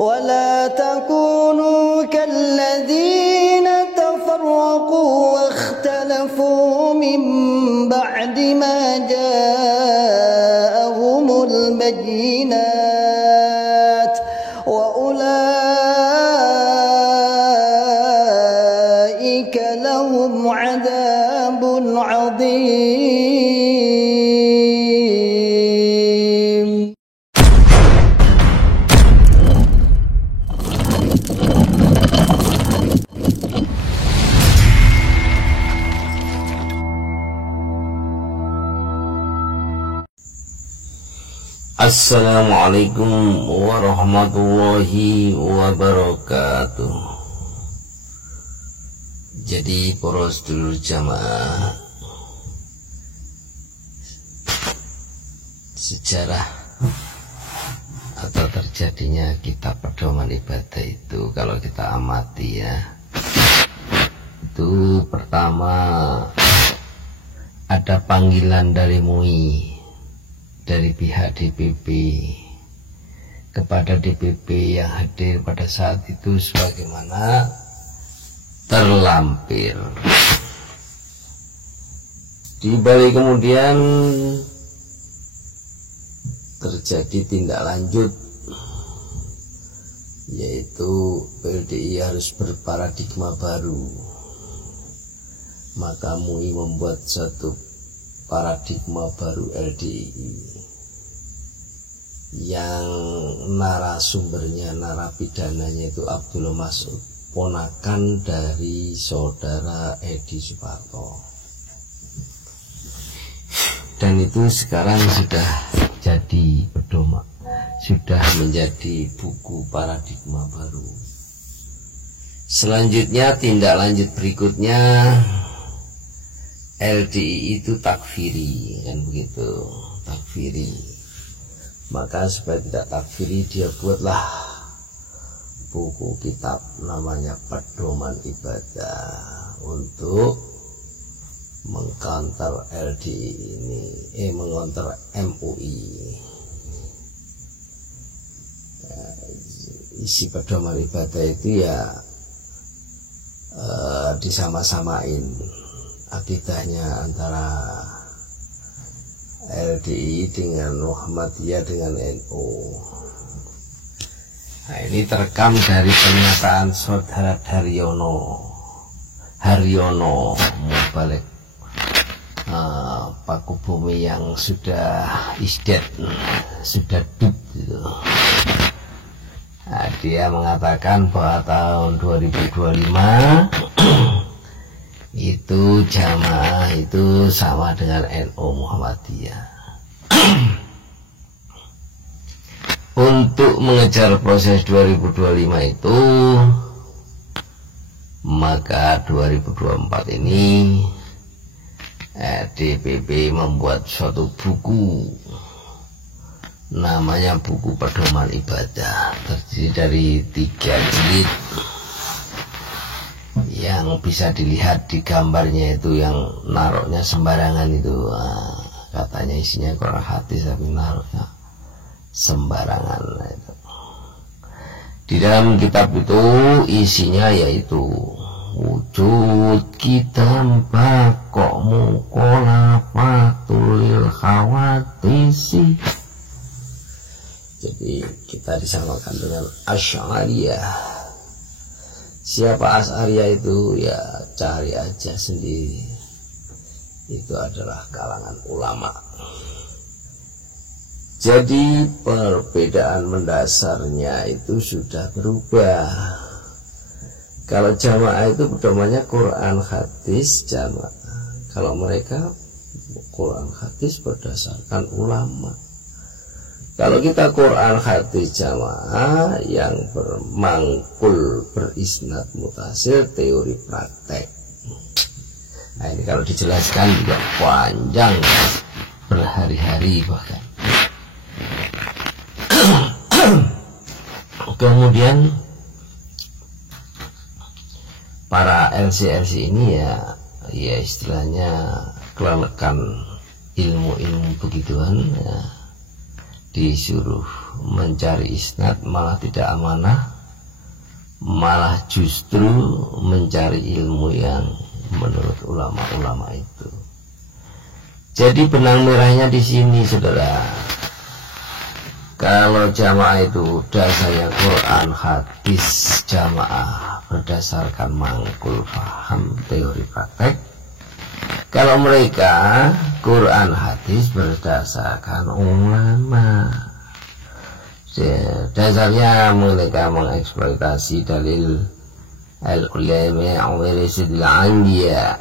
ولا تكونوا كالذين تفرقوا واختلفوا من بعد ما جاءهم البينات وأولئك لهم عذاب عظيم. Assalamualaikum warahmatullahi wabarakatuh. Jadi para sedulur jamaah, sejarah atau terjadinya kitab pedoman ibadah itu kalau kita amati ya, itu pertama ada panggilan dari MUI, dari pihak DPP kepada DPP yang hadir pada saat itu sebagaimana terlampir. Di balik kemudian terjadi tindak lanjut, yaitu PLDI harus berparadigma baru. Maka MUI membuat satu paradigma baru LDI yang narasumbernya, narapidananya itu Abdul Mas'ud, ponakan dari saudara Edi Suparto, dan itu sekarang sudah jadi pedoman, sudah menjadi buku paradigma baru. Selanjutnya tindak lanjut berikutnya, LDI itu takfiri, kan begitu, takfiri. Maka supaya tidak takfiri, dia buatlah buku kitab namanya Pedoman Ibadah untuk mengcounter LDI ini, mengcounter MUI. Isi Pedoman Ibadah itu ya disama-samain akidahnya antara LDI dengan Muhammadiyah dengan NU. Nah, ini terekam dari pernyataan saudara Haryono Mubalik Pakubumi yang sudah isdet, sudah dub gitu. Nah, dia mengatakan bahwa tahun 2025 itu jamaah itu sama dengan NU Muhammadiyah. Untuk mengejar proses 2025 itu, maka 2024 ini DPP membuat suatu buku namanya buku Pedoman Ibadah, terdiri dari 3 jilid yang bisa dilihat di gambarnya itu, yang naruhnya sembarangan itu. Katanya isinya Quran hadis tapi naruhnya sembarangan itu. Di dalam kitab itu isinya yaitu wujud kita bakok mukola patulil khawatisi. Jadi kita disamakan dengan Asy'ariyah. Siapa Asy'ariyah itu, ya cari aja sendiri. Itu adalah kalangan ulama. Jadi perbedaan mendasarnya itu sudah berubah. Kalau jamaah itu pedomannya Quran hadis jamaah. Kalau mereka Quran hadis berdasarkan ulama. Kalau kita Quran hadis jamaah yang bermangkul berisnad mutasil teori praktek. Nah, ini kalau dijelaskan juga panjang, berhari-hari bahkan. Kemudian para LC ini ya istilahnya kelelekan ilmu-ilmu begituan ya, disuruh mencari isnad malah tidak amanah, malah justru mencari ilmu yang menurut ulama-ulama itu. Jadi benang merahnya di sini, saudara. Kalau jamaah itu dasarnya Quran, hadis, jamaah berdasarkan mangkul, faham, teori, praktek. Kalau mereka Quran, hadis berdasarkan ulama. Dasarnya mereka mengeksploitasi dalil al-ulama warisatul anbiya.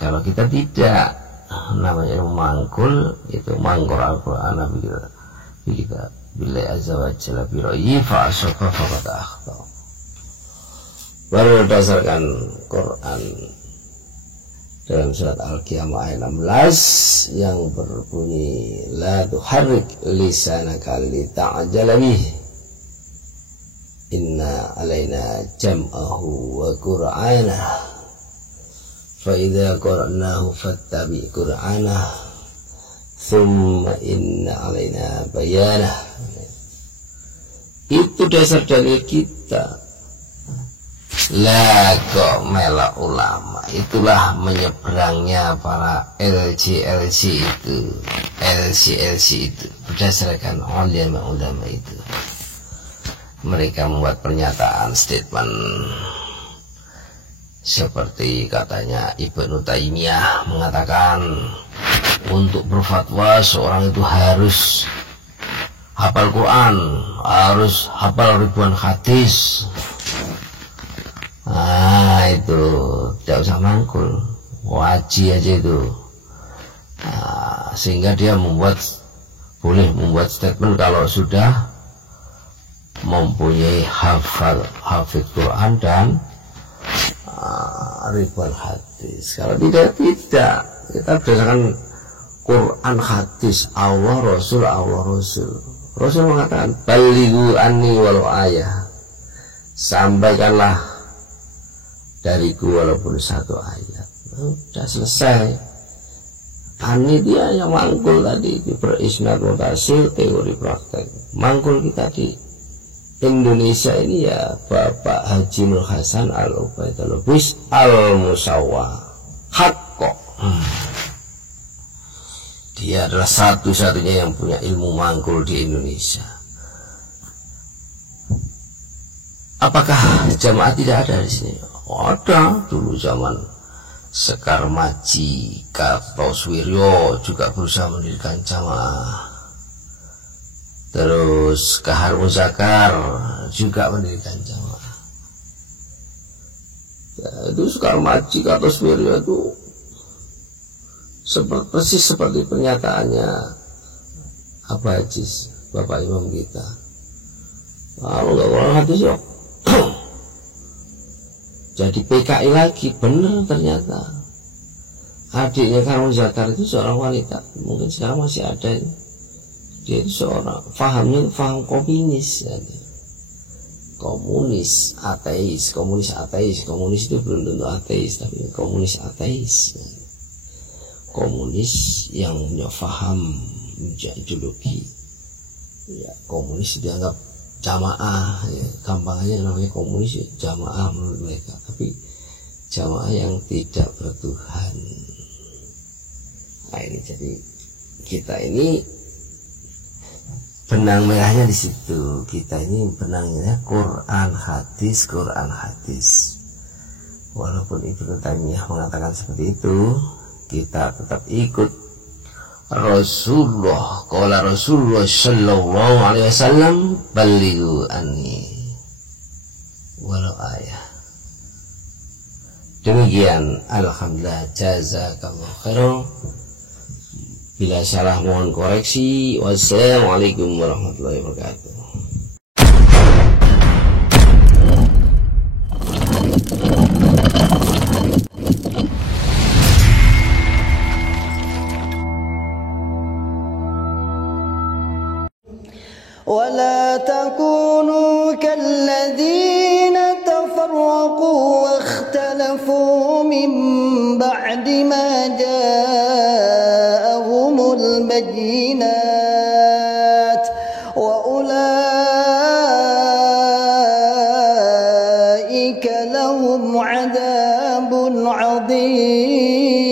Kalau kita tidak, namanya mangkul, itu mangkul Al-Quran kita bila azza wa jalla bi ra'yi fa asqa faqad akhta. Berdasarkan Quran dalam surat Al-Qiyamah ayat 16 yang berbunyi la tuharrik lisanaka lita'jala bih inna alaina jam'ahu wa qur'anah fa idza qara'nahu fattabi' qur'anah thumma inna alaina bayanah. Itu dasar dalil kita. Lah kok melak ulama, itulah menyeberangnya para LC itu, LC itu berdasarkan ulama itu. Mereka membuat pernyataan, statement seperti katanya Ibnu Taimiyah mengatakan untuk berfatwa seorang itu harus hafal Quran, harus hafal ribuan hadis. Nah itu tidak usah mangkul, wajib aja itu. Nah, sehingga dia boleh membuat statement kalau sudah mempunyai hafid Quran dan ribuan hadis. Kalau tidak, kita berdasarkan Quran, hadis, Allah Rasul. Rasul mengatakan balighu anni walau ayah, sampaikanlah dariku walaupun satu ayat. Sudah selesai. Ani dia yang mangkul tadi di berisnad mutasil, teori praktek. Mangkul kita di Indonesia ini ya Bapak Haji Nur Hasan Al-Ubaidalubis Al-Musawwa Hakko. Dia adalah satu-satunya yang punya ilmu mangkul di Indonesia. Apakah jamaah tidak ada di sini? Ada. Dulu zaman Sekar Maji, Kartosuwiryo juga berusaha mendirikan jamaah. Terus Kahar Muzakar juga mendirikan jamaah. Ya, itu Sekar Maji, Kartosuwiryo itu persis seperti pernyataannya Abah Hajiz, Bapak Imam kita. Kalau nggak orang hadis ya jadi PKI lagi. Bener ternyata adiknya Kahar Muzakar itu seorang wanita, mungkin sekarang masih ada ini. Dia itu seorang fahamnya faham komunis ya. Komunis ateis itu belum tentu ateis, tapi komunis ateis ya. Komunis yang punya faham ideologi ya. Komunis dianggap jamaah ya. Gampangnya namanya komunis ya, jamaah menurut mereka, tapi jamaah yang tidak bertuhan. Nah ini jadi kita ini benang merahnya di situ. Kita ini benangnya Quran hadis. Walaupun Ibnu Taimiyah mengatakan seperti itu, kita tetap ikut Rasulullah. Qala Rasulullah sallallahu alaihi wasallam balighu anni walau ayah. Demikian, alhamdulillah, jazakallahu khairan. Bila salah mohon koreksi. Wassalamualaikum warahmatullahi wabarakatuh. ولا تكونوا كالذين تفرقوا واختلفوا من بعد ما جاءهم البينات عذاب عظيم